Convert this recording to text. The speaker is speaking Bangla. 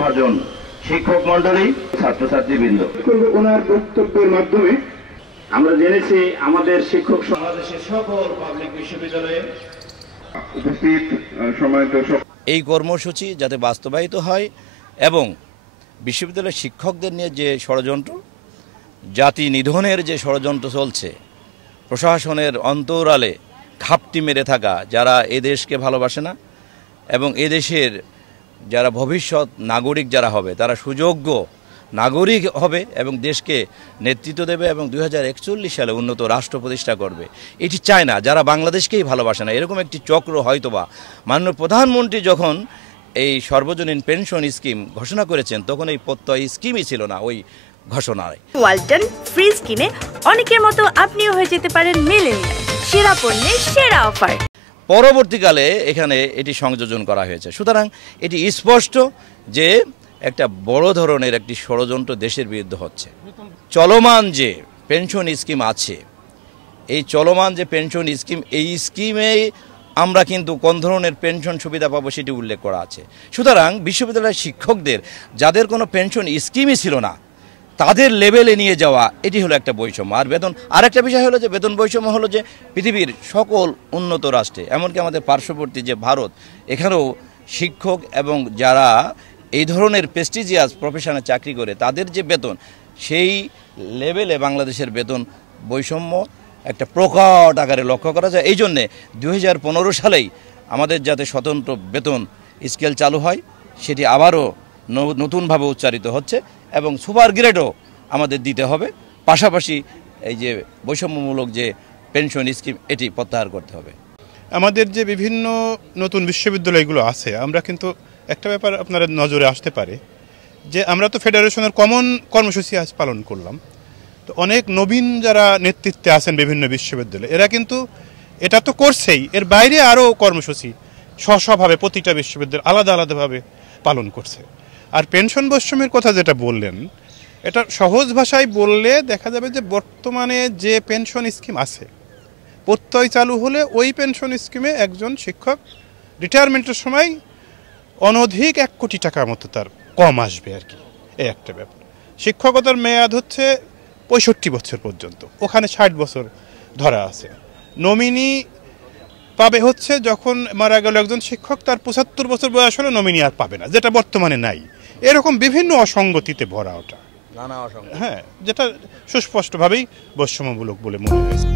মহাজন, শিক্ষক মন্ডলী, ছাত্রছাত্রীবৃন্দ, ওনার বক্তব্যের মাধ্যমে আমরা জেনেছি আমাদের শিক্ষক বাংলাদেশের সকল পাবলিক বিশ্ববিদ্যালয়ে উপস্থিত সম্মানিত এই কর্মসূচি যাতে বাস্তবায়িত হয় এবং বিশ্ববিদ্যালয়ের শিক্ষকদের নিয়ে যে ষড়যন্ত্র, জাতি নিধনের যে ষড়যন্ত্র চলছে, প্রশাসনের অন্তরালে ঘাপটি মেরে থাকা যারা এদেশকে ভালোবাসে না এবং এদেশের যারা ভবিষ্যৎ নাগরিক যারা হবে তারা সুযোগ্য নাগরিক হবে এবং দেশকে নেতৃত্ব দেবে এবং 2041 সালে উন্নত রাষ্ট্র প্রতিষ্ঠা করবে, এটি চায় না। যারা বাংলাদেশকেই ভালোবাসে না, এরকম একটি চক্র হয়তোবা মাননীয় প্রধানমন্ত্রী যখন এই সর্বজনীন পেনশন স্কিম ঘোষণা করেছেন তখন এই প্রত্যয় স্কিমই ছিল না ওই ঘোষণায়। ওয়ালটন ফ্রিজ কিনে অনেকের মতো আপনিও হয়ে যেতে পারেন মিলেনিয়াল, সেরা পণ্যের সেরা অফার। পরবর্তীকালে এখানে এটি সংযোজন করা হয়েছে। সুতরাং এটি স্পষ্ট যে একটা বড় ধরনের একটি ষড়যন্ত্র দেশের বিরুদ্ধে হচ্ছে। চলমান যে পেনশন স্কিম আছে, এই চলমান যে পেনশন স্কিম, এই স্কিমে আমরা কিন্তু কোন ধরনের পেনশন সুবিধা পাবো সেটি উল্লেখ করা আছে। সুতরাং বিশ্ববিদ্যালয়ের শিক্ষকদের যাদের কোনো পেনশন স্কিমই ছিল না তাদের লেভেলে নিয়ে যাওয়া, এটি হলো একটা বৈষম্য। আর বেতন, আরেকটা বিষয় হলো যে বেতন বৈষম্য হলো যে পৃথিবীর সকল উন্নত রাষ্ট্রে, এমনকি আমাদের পার্শ্ববর্তী যে ভারত, এখানেও শিক্ষক এবং যারা এই ধরনের প্রেস্টিজিয়াস প্রফেশনে চাকরি করে তাদের যে বেতন, সেই লেভেলে বাংলাদেশের বেতন বৈষম্য একটা প্রকট আকারে লক্ষ্য করা যায়। এই জন্যে 2015 সালেই আমাদের যাতে স্বতন্ত্র বেতন স্কেল চালু হয়, সেটি আবারও নতুনভাবে উচ্চারিত হচ্ছে এবং সুপার গ্রেডও আমাদের দিতে হবে। পাশাপাশি এই যে বৈষম্যমূলক যে পেনশন স্কিম, এটি প্রত্যাহার করতে হবে। আমাদের যে বিভিন্ন নতুন বিশ্ববিদ্যালয়গুলো আছে, আমরা কিন্তু একটা ব্যাপার আপনারা নজরে আসতে পারে যে আমরা তো ফেডারেশনের কমন কর্মসূচি আজ পালন করলাম, তো অনেক নবীন যারা নেতৃত্বে আছেন বিভিন্ন বিশ্ববিদ্যালয়ে, এরা কিন্তু এটা তো করছেই, এর বাইরে আরও কর্মসূচি স্বভাবে প্রতিটা বিশ্ববিদ্যালয় আলাদা আলাদাভাবে পালন করছে। আর পেনশন বৈষম্যের কথা যেটা বললেন, এটা সহজ ভাষায় বললে দেখা যাবে যে বর্তমানে যে পেনশন স্কিম আছে, প্রত্যয় চালু হলে ওই পেনশন স্কিমে একজন শিক্ষক রিটায়ারমেন্টের সময় অনধিক 1 কোটি টাকার মতো তার কম আসবে আর কি, এই একটা ব্যাপার। শিক্ষকতার মেয়াদ হচ্ছে 65 বছর পর্যন্ত, ওখানে 60 বছর ধরা আছে। নমিনি পাবে হচ্ছে যখন মারা গেল একজন শিক্ষক, তার 75 বছর বয়স হলে নমিনি আর পাবে না, যেটা বর্তমানে নাই। এরকম বিভিন্ন অসঙ্গতিতে ভরা ওটা, হ্যাঁ, যেটা সুস্পষ্টভাবেই বৈষম্যমূলক বলে মনে হয়েছে।